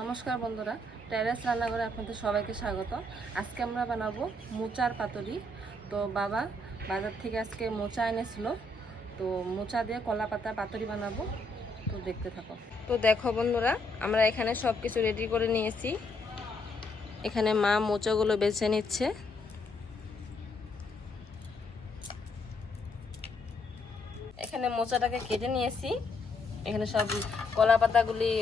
নমস্কার বন্ধুরা, টেরেস রান্নাঘরে আপনাদের সবাইকে স্বাগত। আজকে আমরা বানাবো মোচার পাতুরি। তো বাবা বাজার থেকে আজকে মোচা এনেছিল, তো মোচা দিয়ে কলা পাতা পাতুরি বানাবো। তো দেখতে থাকো। তো দেখো বন্ধুরা, আমরা এখানে সব কিছু রেডি করে নিয়েছি। এখানে মা মোচাগুলো বেছে নিচ্ছে। এখানে মোচাটাকে কেটে নিয়েছি। এখানে সব কলা পাতাগুলি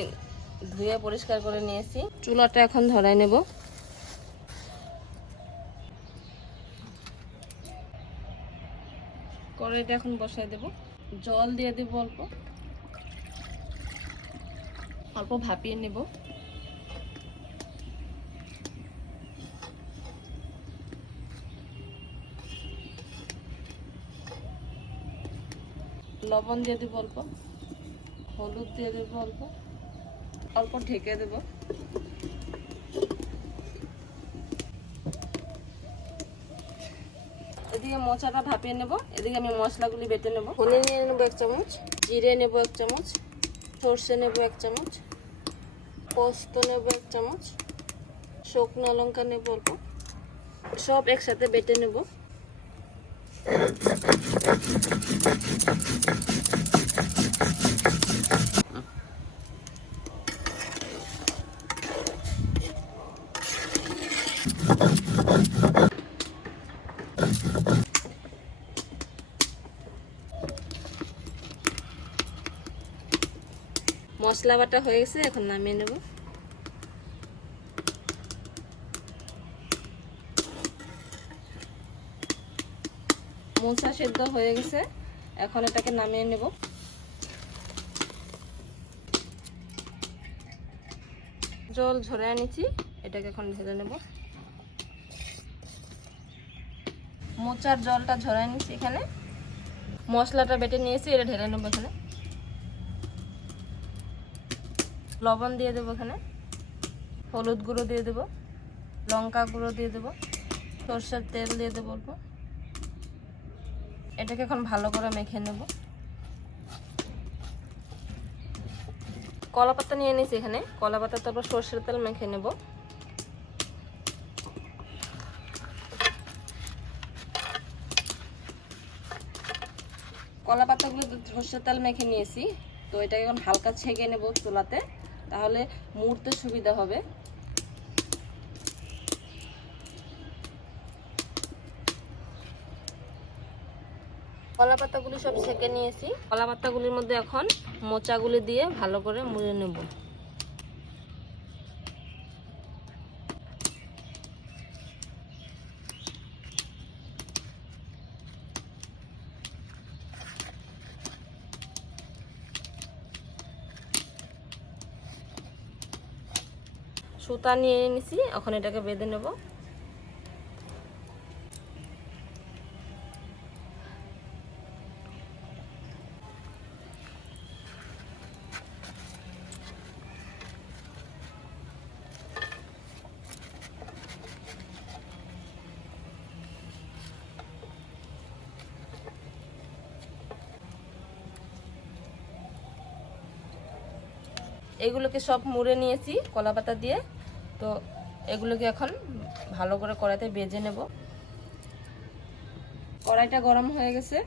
ধুয়ে পরিষ্কার করে নিয়েছি। চুলাটা এখন ধরাই নেব। কড়াইটা এখন বসাই দেব। জল দিয়ে দেব, অল্প অল্প ভাপিয়ে নেব। লবণ দিয়ে দেব, অল্প হলুদ দিয়ে দেব, অল্প অল্প ঢেকে দেব। এদিকে মোচাটা ভাপিয়ে নেব, এদিকে আমি মশলাগুলি বেটে নেব। ধনে নিয়ে নেব 1 চামচ, জিরে নেব 1 চামচ, সর্ষে নেব 1 চামচ, পোস্ত নেব 1 চামচ, শুকনো লঙ্কা নেব অল্প। সব একসাথে বেটে নেব। মশলা বাটা হয়ে গেছে, এখন নামিয়ে নেব। মোচা সেদ্ধ হয়ে গেছে, এখন এটাকে নামিয়ে নেব। জল ঝরিয়ে নিচ্ছি, এটাকে এখন ঢেলে নেব। মোচার জলটা ঝরিয়ে নিচ্ছি। এখানে মশলাটা বেটে নিয়েছি, এটা ঢেলে নেব। এখানে লবণ দিয়ে দেবো, এখানে হলুদ গুঁড়ো দিয়ে দেবো, লঙ্কা গুঁড়ো দিয়ে দেবো, সরষের তেল দিয়ে দেবো অল্প। এটাকে এখন ভালো করে মেখে নেব। কলা পাতা নিয়ে নিয়েছি, এখানে কলা পাতা, তারপর সরষের তেল মেখে নেব। কলা পাতাগুলো সরষের তেল মেখে নিয়েছি, তো এটাকে এখন হালকা ছেঁকে নেব চুলাতে, তাহলে মুড়তে সুবিধা হবে। কলা পাতাগুলি সব ছেঁকে নিয়েছি। কলা পাতাগুলির মধ্যে এখন মোচাগুলি দিয়ে ভালো করে মুড়ে নেব। সুতা নিয়ে নিছি, এখন এটাকে বেঁধে নেব। এগুলোকে সব মুড়ে নিয়েছি কলা পাতা দিয়ে। তো এগুলোকে এখন ভালো করে কড়াইতে ভেজে নেব। কড়াইটা গরম হয়ে গেছে,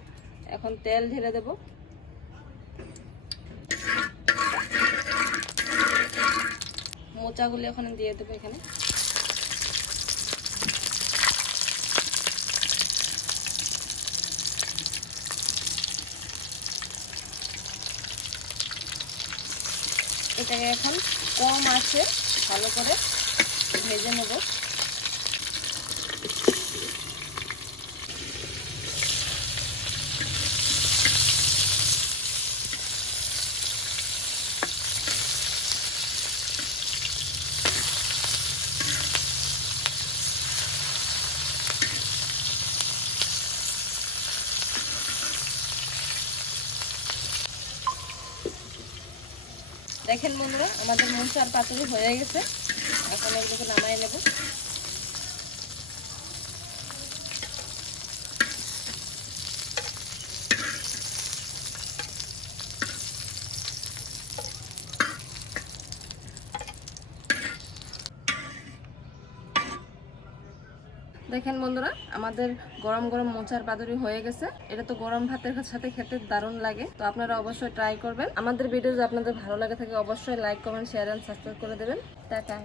এখন তেল ঢেলে দেব। মোচাগুলি এখন দিয়ে দেবো এখানে। এটাকে এখন কম আছে ভালো করে ভেজে নেব। দেখেন বন্ধুরা, আমাদের মোচার পাতুরি হয়ে গেছে। এখন এগুলোকে নামাই নেব। দেখেন বন্ধুরা, আমাদের গরম গরম মোচার পাতুরি হয়ে গেছে। এটা তো গরম ভাতের সাথে খেতে দারুণ লাগে। তো আপনারা অবশ্যই ট্রাই করবেন। আমাদের ভিডিও যদি আপনাদের ভালো লাগে থাকে অবশ্যই like, comment, share and subscribe করে দেবেন। টাটা।